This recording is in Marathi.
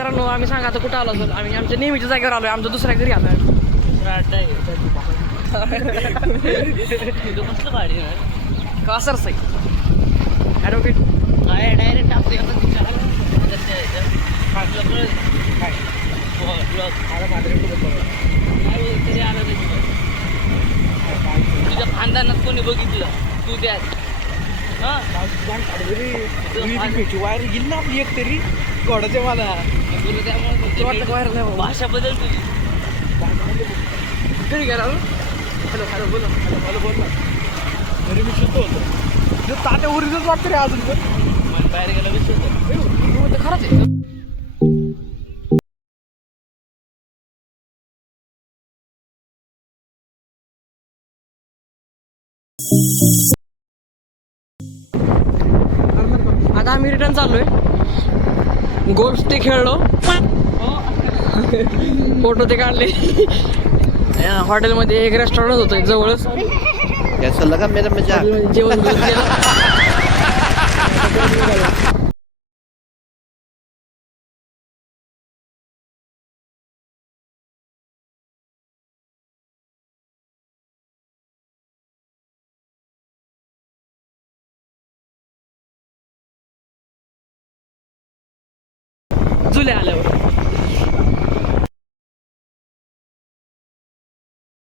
मित्रांनो आम्ही सांगा आता कुठं आलो असेल. आम्ही आमच्या नेहमीच्या जागेवर आलोय. आमच्या दुसऱ्या घरी आलोय. कासर साई ॲडव्होकेट डायरेक्ट तुझ्या खानदानात कोणी बघितलं तू त्यात वायर गेली ना आपली एक तरी घोडाच्या मला त्यामुळे भाषा बदल तुझी घरी गेला हॅलो हॅलो बोला हॅलो बोल ना घरी मी शुद्ध होतो तात्या ओरिजिनल वाटतं रे अजून पण मन बाहेर गेला विसरतो खरंच आहे. आता आम्ही रिटर्न चाललोय. गोल्फ ते खेळलो, फोटो ते काढले. हॉटेलमध्ये एक रेस्टॉरंट होतं एक जवळच. जेवण जुले आल्यावर